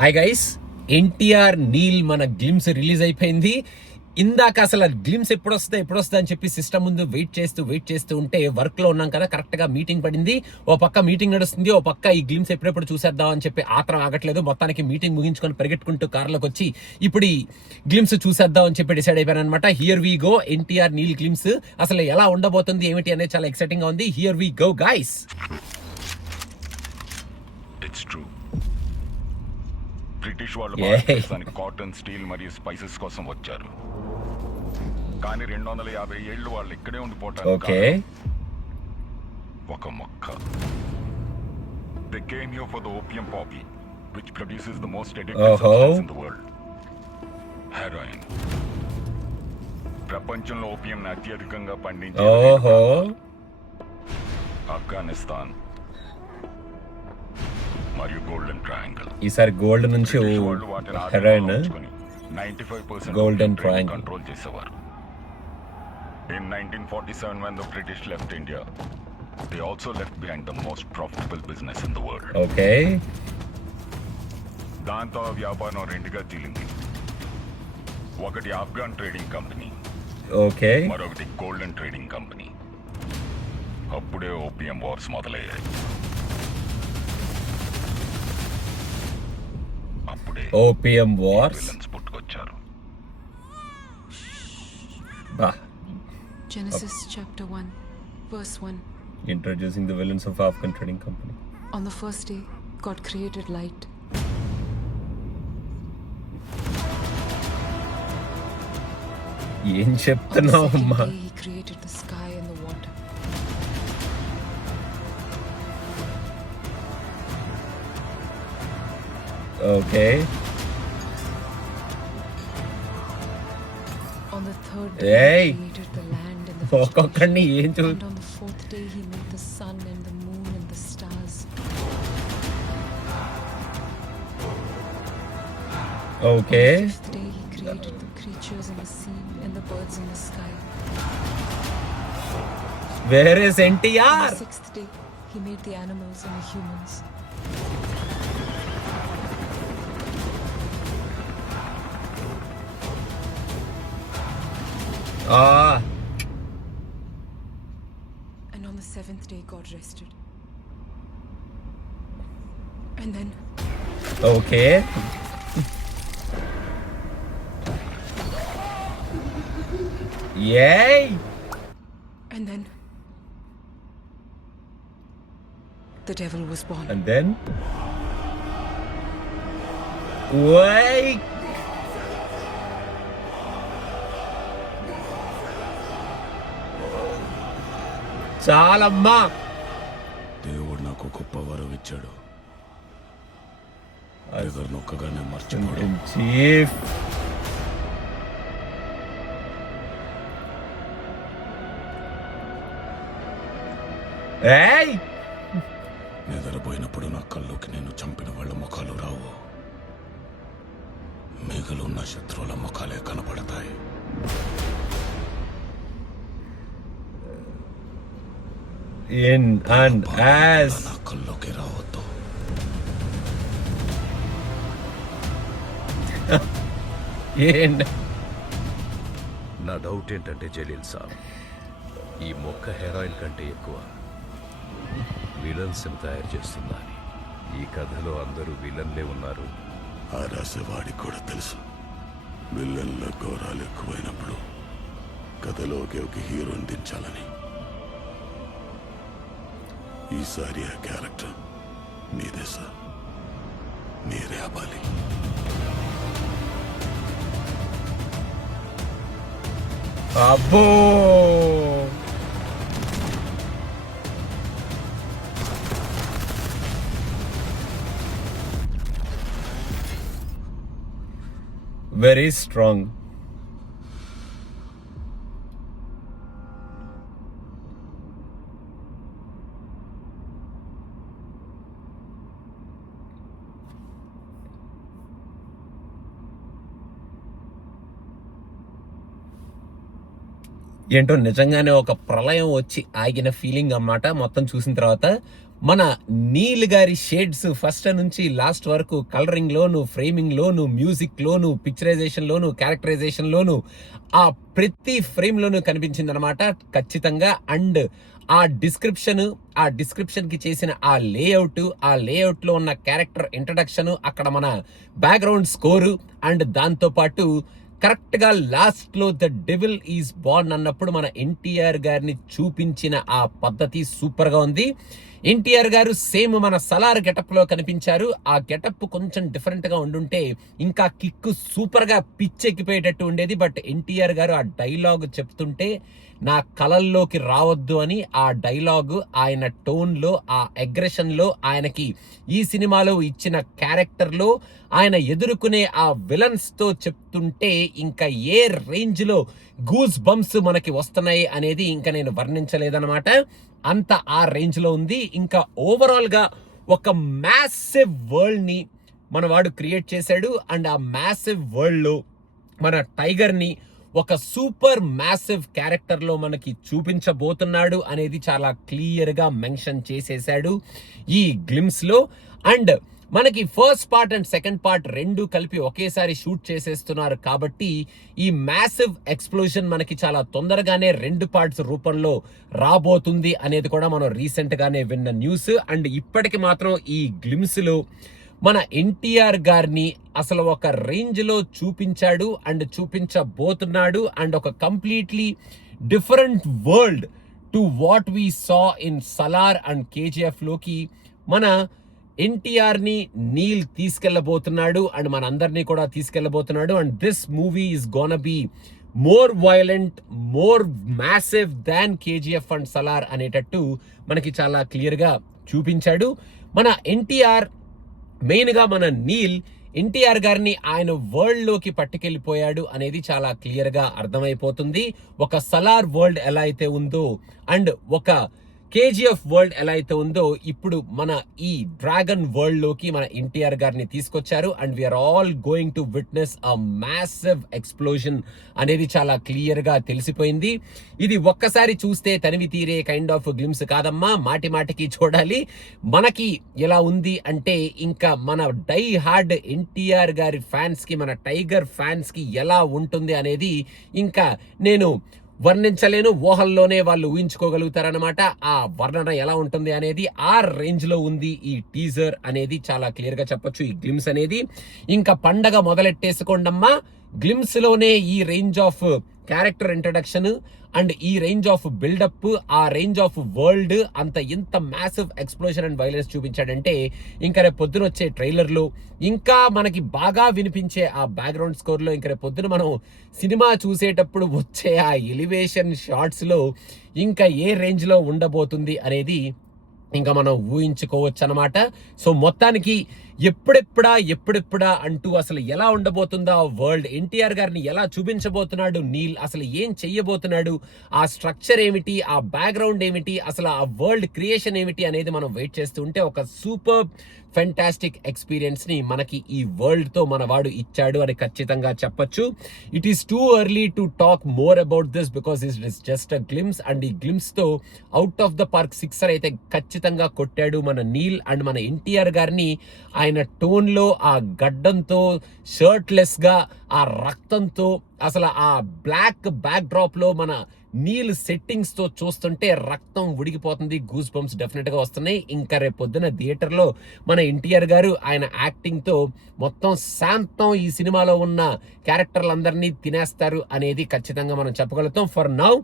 Hi guys, NTR Neel మన glimpse release అయిపోయింది. ఇందాక అసలు గ్లిమ్స్ ఎప్పుడు వస్తుంది అని చెప్పి సిస్టమ్ ముందు వెయిట్ చేస్తూ ఉంటే వర్క్ లో ఉన్నాం కదా, కరెక్ట్ గా మీటింగ్ పడింది. ఓ పక్క మీటింగ్ నడుస్తుంది, ఓ పక్క ఈ గ్లిమ్స్ ఎప్పుడెప్పుడు చూసేద్దాం అని చెప్పి ఆత్రం ఆగట్లేదు. మొత్తానికి మీటింగ్ ముగించుకొని పరిగెట్టుకుంటూ కార్లోకి వచ్చి ఇప్పుడు ఈ గ్లిమ్స్ చూసేద్దాం అని చెప్పి డిసైడ్ అయిపోయాను అనమాట. Here we go, NTR Neel glimpse అసలు ఎలా ఉండబోతుంది ఏమిటి అనేది చాలా ఎక్సైటింగ్ గా ఉంది. Here we go guys. British వాళ్ళు భారతదేశానికి కాటన్, స్టీల్ మరియు స్పైసెస్ కోసం వచ్చారు. కానీ 250 ఏళ్ళు వాళ్ళు ఇక్కడే ఉండిపోవటానికి ఒక మొక్క. They came here for the opium poppy, which produces the most addictive substance in the world, heroin. ప్రపంచంలో ఓపియం అత్యధికంగా పండించే ఆఫ్ఘనిస్తాన్ మరియు గోల్డెన్ ట్రయాంగిల్. ఈసారి గోల్డ్ నుంచి హెరాయిన్, 95% గోల్డెన్ ట్రయాంగిల్ కంట్రోల్ చేసేవారు. In 1947, when the British left India, they also left behind the most profitable business in the world. Okay. దాంతో వ్యాపారం రెండుగా చీలింది. ఒకటి ఆఫ్ఘన్ ట్రేడింగ్ కంపెనీ, మరొకటి గోల్డెన్ ట్రేడింగ్ కంపెనీ. అప్పుడే ఓపియం వార్స్ మొదలయ్యాయి. ఓపియం వార్స్ పుట్టుకొచ్చారు. Genesis chapter 1 verse 1. Introducing the villains of Afghan trading company. On the first day God created light. ఏం చెప్తున్నావు అమ్మా? He created the sky and the water. Okay. On the third day he created the land and the ఒక్కొక్కడిని ఏం చూ and on the fourth day he made the sun and the moon and the stars. Okay. On the fifth day he created the creatures in the sea and the birds in the sky. Where is On NTR? the sixth day he made the animals and the humans. And on the seventh day God rested. And then Okay. Yay! and then the devil was born. And then wait. చాలమ్మా. దేవుడు నాకు గొప్ప వరం ఇచ్చాడు. ఎవరు నొక్కగానే మర్చిపోడు. Chief ఏయ్, నిద్రపోయినప్పుడు నా కళ్ళలోకి నేను చంపిన వాళ్ళ ముఖాలు రావు. మిగులున్న శత్రువుల ముఖాలే కనపడతాయి. in and as నా కళ్ళలోకి రావద్దు. in నా డౌట్ ఏంటంటే జలీల్ సాబ్, ఈ మొక్క హెరాయిన్ కంటే ఎక్కువ విలన్స్ తయారు చేస్తుందా అని. ఈ కథలో అందరూ విలన్లే ఉన్నారు. ఆ రాసేవాడికి కూడా తెలుసు, విల్లన్ల ఘోరాలు ఎక్కువైనప్పుడు కథలోకి ఒక హీరోని దించాలని. ఈసారి ఆ క్యారెక్టర్ మీదే సార్, మీరే అవ్వాలి. అబ్బో, very strong. ఏంటో నిజంగానే ఒక ప్రళయం వచ్చి ఆగిన ఫీలింగ్ అన్నమాట మొత్తం చూసిన తర్వాత. మన నీల్ గారి షేడ్స్ ఫస్ట్ నుంచి లాస్ట్ వరకు కలరింగ్ లోను, ఫ్రేమింగ్ లోను, మ్యూజిక్ లోను, పిక్చరైజేషన్ లోను, క్యారెక్టరైజేషన్ లోను ఆ ప్రతి ఫ్రేమ్ లోను కనిపించింది అనమాట ఖచ్చితంగా. అండ్ ఆ డిస్క్రిప్షన్ కి చేసిన ఆ లేఅవుట్ లో ఉన్న క్యారెక్టర్ ఇంట్రడక్షన్, అక్కడ మన బ్యాక్గ్రౌండ్ స్కోరు, అండ్ దాంతో పాటు కరెక్ట్ గా లాస్ట్ లో ద డెవిల్ ఈజ్ బార్న్ అన్నప్పుడు మన ఎన్టీఆర్ గారిని చూపించిన ఆ పద్ధతి సూపర్ గా ఉంది. ఎన్టీఆర్ గారు సేమ్ మన సలార్ గెటప్ లో కనిపించారు. ఆ గెటప్ కొంచెం డిఫరెంట్ గా ఉండుంటే ఇంకా కిక్ సూపర్ గా పిచ్చెక్కిపోయేటట్టు ఉండేది. బట్ ఎన్టీఆర్ గారు ఆ డైలాగ్ చెప్తుంటే నా కలల్లోకి రావద్దు అని ఆ డైలాగ్, ఆయన టోన్ లో, ఆ అగ్రెషన్ లో, ఆయనకి ఈ సినిమాలో ఇచ్చిన క్యారెక్టర్ లో ఆయన ఎదుర్కొనే ఆ విలన్స్ తో చెప్తుంటే ఇంకా ఏ రేంజ్ లో గూస్ బంప్స్ మనకి వస్తున్నాయి అనేది ఇంకా నేను వర్ణించలేదన్నమాట. అంత ఆ రేంజ్ లో ఉంది. ఇంకా ఓవరాల్ గా ఒక మ్యాసివ్ వరల్డ్ ని మనవాడు క్రియేట్ చేశాడు. అండ్ ఆ మ్యాసివ్ వరల్డ్ లో మన టైగర్ ని ఒక సూపర్ మ్యాసివ్ క్యారెక్టర్ లో మనకి చూపించబోతున్నాడు అనేది చాలా క్లియర్ గా మెన్షన్ చేసేసాడు ఈ గ్లిమ్స్ లో. అండ్ మనకి first part and second part రెండు కలిపి ఒకేసారి షూట్ చేసేస్తున్నారు కాబట్టి ఈ మ్యాసివ్ ఎక్స్ప్లోజన్ మనకి చాలా తొందరగానే 2 పార్ట్స్ రూపంలో రాబోతుంది అనేది కూడా మనం రీసెంట్ గానే విన్న న్యూస్. అండ్ ఇప్పటికి మాత్రం ఈ గ్లిమ్స్ లో మన ఎన్టీఆర్ గారిని అసలు ఒక రేంజ్ లో చూపించాడు అండ్ చూపించబోతున్నాడు. అండ్ ఒక completely different world to what we saw in Salaar and KGF లోకి మన ఎన్టీఆర్ ని నీల్ తీసుకెళ్లబోతున్నాడు అండ్ మన అందరినీ కూడా తీసుకెళ్లబోతున్నాడు. And this movie is gonna be more violent, more massive than KGF and Salaar అనేటట్టు మనకి చాలా క్లియర్ గా చూపించాడు. మన ఎన్టీఆర్ మెయిన్ గా మన నీల్ ఎన్టీఆర్ గారిని ఆయన వరల్డ్ లోకి పట్టుకెళ్ళిపోయాడు అనేది చాలా క్లియర్ గా అర్థమైపోతుంది. ఒక సలార్ వరల్డ్ ఎలా అయితే ఉందో అండ్ ఒక కేజీఎఫ్ వరల్డ్ ఎలా అయితే ఉందో ఇప్పుడు మన ఈ డ్రాగన్ వరల్డ్ లోకి మన ఎన్టీఆర్ గారిని తీసుకొచ్చారు. And we are all going to witness a massive explosion అనేది చాలా క్లియర్ గా తెలిసిపోయింది. ఇది ఒక్కసారి చూస్తే తనివి తీరే కైండ్ ఆఫ్ గ్లిమ్స్ కాదమ్మా, మాటి మాటికి చూడాలి. మనకి ఎలా ఉంది అంటే ఇంకా మన డై హార్డ్ ఎన్టీఆర్ గారి ఫ్యాన్స్ కి, మన టైగర్ ఫ్యాన్స్ కి ఎలా ఉంటుంది అనేది ఇంకా నేను వర్ణించలేను. ఊహల్లోనే వాళ్ళు ఊహించుకోగలుగుతారనమాట. ఆ వర్ణన ఎలా ఉంటుంది అనేది ఆ రేంజ్ లో ఉంది ఈ టీజర్ అనేది చాలా క్లియర్ గా చెప్పొచ్చు. ఈ గ్లిమ్స్ అనేది ఇంకా పండగ మొదలెట్టేసుకోండమ్మా. గ్లిమ్స్ లోనే ఈ range of character introduction and ఈ రేంజ్ ఆఫ్ బిల్డప్, ఆ రేంజ్ ఆఫ్ వరల్డ్, అంత ఇంత మ్యాసివ్ ఎక్స్ప్లోజన్ అండ్ వైలెన్స్ చూపించాడంటే ఇంకా రేపు పొద్దున వచ్చే ట్రైలర్లు, ఇంకా మనకి బాగా వినిపించే ఆ బ్యాక్గ్రౌండ్ స్కోర్ లో, ఇంకా రేపు పొద్దున మనం సినిమా చూసేటప్పుడు వచ్చే ఆ ఎలివేషన్ షాట్స్ లో ఇంకా ఏ రేంజ్ లో ఉండబోతుంది అనేది ఇంకా మనం ఊహించుకోవచ్చు అనమాట. సో మొత్తానికి ఎప్పుడెప్పుడా అంటూ అసలు ఎలా ఉండబోతుందో ఆ వరల్డ్, ఎన్టీఆర్ గారిని ఎలా చూపించబోతున్నాడు నీల్, అసలు ఏం చెయ్యబోతున్నాడు, ఆ స్ట్రక్చర్ ఏమిటి, ఆ బ్యాక్గ్రౌండ్ ఏమిటి, అసలు ఆ వరల్డ్ క్రియేషన్ ఏమిటి అనేది మనం వెయిట్ చేస్తూ ఉంటే ఒక సూపర్ ఫెంటాస్టిక్ ఎక్స్పీరియన్స్ ని మనకి ఈ వరల్డ్ తో మనవాడు ఇచ్చాడు అని ఖచ్చితంగా చెప్పొచ్చు. It is too early to talk more about this because it is just a glimpse. And ఈ గ్లిమ్స్ తో out of the park sixer అయితే ఖచ్చితంగా కొట్టాడు మన నీల్. అండ్ మన ఎన్టీఆర్ గారిని ఆయన టోన్ లో, ఆ గడ్డంతో, షర్ట్లెస్ గా, ఆ రక్తంతో, అసలు ఆ బ్లాక్ బ్యాక్ డ్రాప్ లో మన నీల్ సెట్టింగ్స్ తో చూస్తుంటే రక్తం ఉడికిపోతుంది. గూస్ బంప్స్ డెఫినెట్ గా వస్తున్నాయి. ఇంకా రేపు పొద్దున థియేటర్ లో మన ఎన్టీఆర్ గారు ఆయన యాక్టింగ్ తో మొత్తం శాంతం ఈ సినిమాలో ఉన్న క్యారెక్టర్లందరినీ తినేస్తారు అనేది ఖచ్చితంగా మనం చెప్పగలుగుతాం. ఫర్ నౌ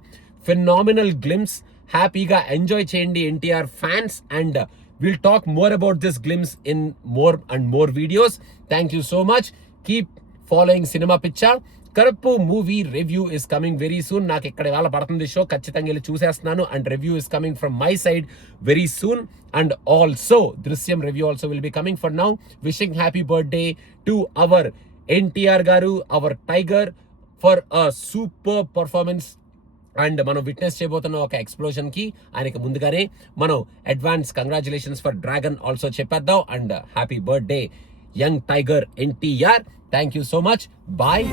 ఫినామినల్ గ్లిమ్స్, హ్యాపీగా ఎంజాయ్ చేయండి NTR fans. And we'll talk more about this glimpse in more and more videos. Thank you so much. Keep following Cinema Picture. Karuppu movie review is coming very soon. నాకు ఇక్కడ ఇవాళ పడుతుంది show, ఖచ్చితంగా వెళ్ళి చూసేస్తున్నాను. And review is coming from my side very soon. And also Drishyam review also will be coming. For now wishing happy birthday to our NTR garu, our tiger, for a super performance. And మనం witness చేయబోతున్న ఒక explosion కి ఆయనకి ముందుగానే మనం advance congratulations for Dragon also చెప్పేద్దాం. And happy birthday young tiger NTR. Thank you so much. Bye.